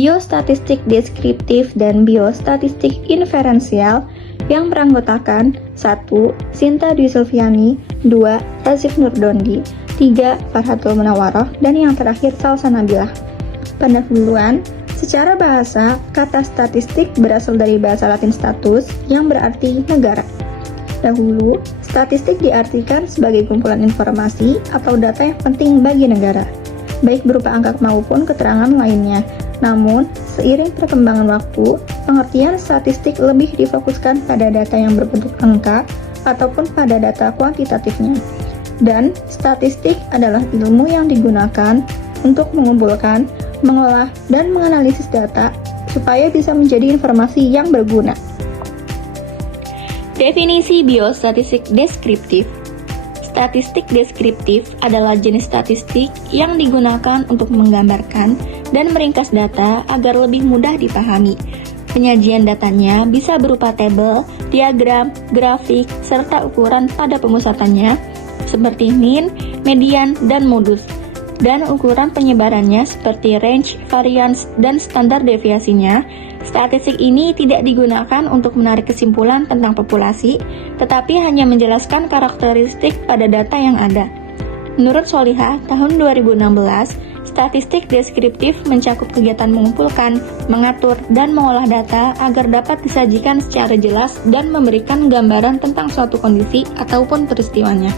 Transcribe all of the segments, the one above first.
biostatistik deskriptif dan biostatistik inferensial yang beranggotakan 1. Sinta Dwi Silviani, 2. Razif Nurdondi, 3. Farhatul Munawaroh, dan yang terakhir Salsa Nabilah. Pendahuluan, secara bahasa, kata statistik berasal dari bahasa Latin status yang berarti negara. Dahulu, statistik diartikan sebagai kumpulan informasi atau data yang penting bagi negara, baik berupa angka maupun keterangan lainnya. Namun, seiring perkembangan waktu, pengertian statistik lebih difokuskan pada data yang berbentuk angka ataupun pada data kuantitatifnya. Dan statistik adalah ilmu yang digunakan untuk mengumpulkan, mengolah, dan menganalisis data supaya bisa menjadi informasi yang berguna. Definisi biostatistik deskriptif. Statistik deskriptif adalah jenis statistik yang digunakan untuk menggambarkan dan meringkas data agar lebih mudah dipahami. Penyajian datanya bisa berupa tabel, diagram, grafik, serta ukuran pada pemusatannya, seperti mean, median, dan modus. Dan ukuran penyebarannya seperti range, variance, dan standar deviasinya. Statistik ini tidak digunakan untuk menarik kesimpulan tentang populasi, tetapi hanya menjelaskan karakteristik pada data yang ada. Menurut Solihah, tahun 2016, statistik deskriptif mencakup kegiatan mengumpulkan, mengatur, dan mengolah data agar dapat disajikan secara jelas dan memberikan gambaran tentang suatu kondisi ataupun peristiwanya.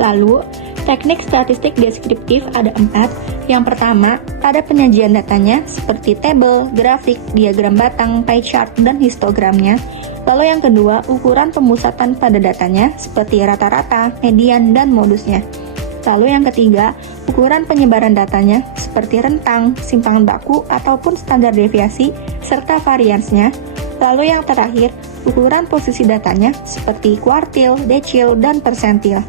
Lalu, teknik statistik deskriptif ada 4. Yang pertama, pada penyajian datanya seperti tabel, grafik, diagram batang, pie chart, dan histogramnya. Lalu yang kedua, ukuran pemusatan pada datanya seperti rata-rata, median, dan modusnya. Lalu yang ketiga, ukuran penyebaran datanya seperti rentang, simpangan baku, ataupun standar deviasi, serta variansnya. Lalu yang terakhir, ukuran posisi datanya seperti kuartil, decil, dan persentil.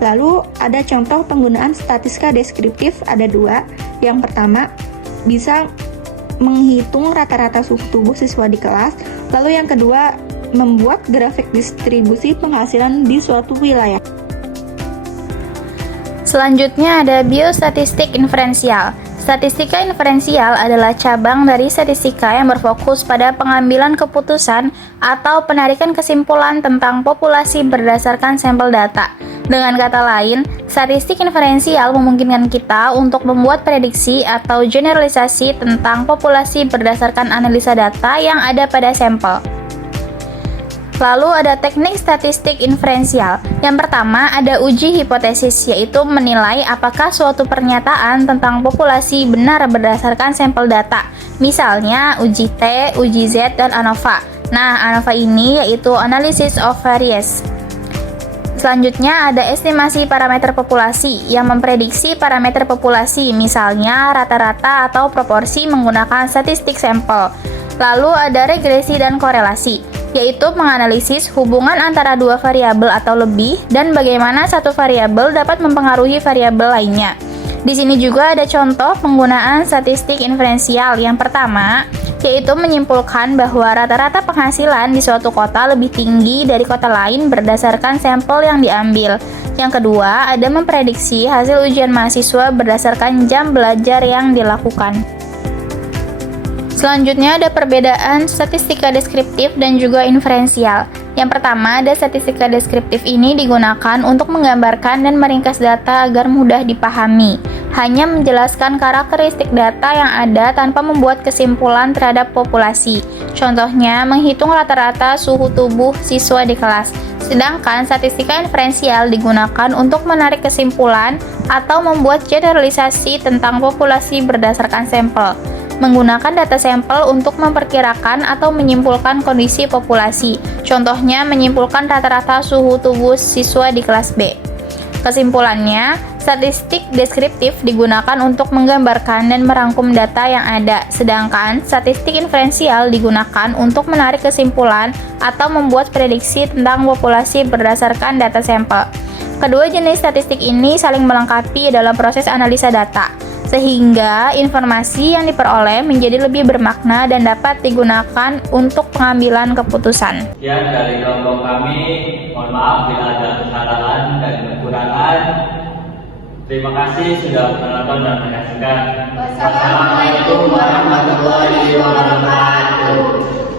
Lalu ada contoh penggunaan statistika deskriptif ada 2. Yang pertama, bisa menghitung rata-rata suhu tubuh siswa di kelas. Lalu yang kedua, membuat grafik distribusi penghasilan di suatu wilayah. Selanjutnya ada biostatistik inferensial. Statistika inferensial adalah cabang dari statistika yang berfokus pada pengambilan keputusan atau penarikan kesimpulan tentang populasi berdasarkan sampel data. Dengan kata lain, statistik inferensial memungkinkan kita untuk membuat prediksi atau generalisasi tentang populasi berdasarkan analisa data yang ada pada sampel. Lalu ada teknik statistik inferensial. Yang pertama ada uji hipotesis, yaitu menilai apakah suatu pernyataan tentang populasi benar berdasarkan sampel data. Misalnya uji T, uji Z, dan ANOVA. Nah, ANOVA ini yaitu Analysis of Variance. Selanjutnya ada estimasi parameter populasi yang memprediksi parameter populasi, misalnya rata-rata atau proporsi menggunakan statistik sampel. Lalu ada regresi dan korelasi, yaitu menganalisis hubungan antara dua variabel atau lebih dan bagaimana satu variabel dapat mempengaruhi variabel lainnya. Di sini juga ada contoh penggunaan statistik inferensial. Yang pertama, yaitu menyimpulkan bahwa rata-rata penghasilan di suatu kota lebih tinggi dari kota lain berdasarkan sampel yang diambil. Yang kedua, ada memprediksi hasil ujian mahasiswa berdasarkan jam belajar yang dilakukan. Selanjutnya ada perbedaan statistika deskriptif dan juga inferensial. Yang pertama, ada statistika deskriptif ini digunakan untuk menggambarkan dan meringkas data agar mudah dipahami. Hanya menjelaskan karakteristik data yang ada tanpa membuat kesimpulan terhadap populasi. Contohnya, menghitung rata-rata suhu tubuh siswa di kelas. Sedangkan statistika inferensial digunakan untuk menarik kesimpulan atau membuat generalisasi tentang populasi berdasarkan sampel. Menggunakan data sampel untuk memperkirakan atau menyimpulkan kondisi populasi. Contohnya, menyimpulkan rata-rata suhu tubuh siswa di kelas B. Kesimpulannya, statistik deskriptif digunakan untuk menggambarkan dan merangkum data yang ada, sedangkan statistik inferensial digunakan untuk menarik kesimpulan atau membuat prediksi tentang populasi berdasarkan data sampel. Kedua jenis statistik ini saling melengkapi dalam proses analisa data, sehingga informasi yang diperoleh menjadi lebih bermakna dan dapat digunakan untuk pengambilan keputusan. Ya, dari kelompok kami, mohon maaf bila ada kesalahan dan kekurangan. Terima kasih sudah menonton dan menyaksikan. Wassalamualaikum warahmatullahi wabarakatuh.